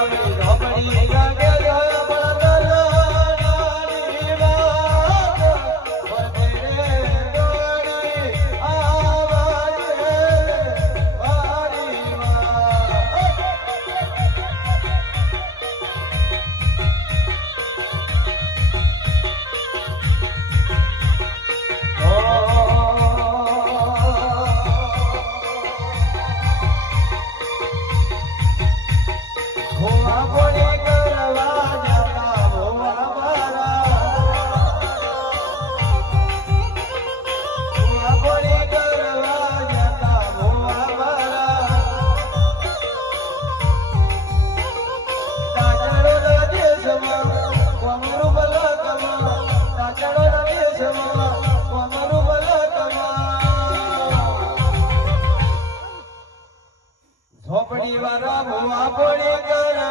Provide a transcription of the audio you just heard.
राम राम ઝોપડી વાળા ભૂવા પોળી કરવા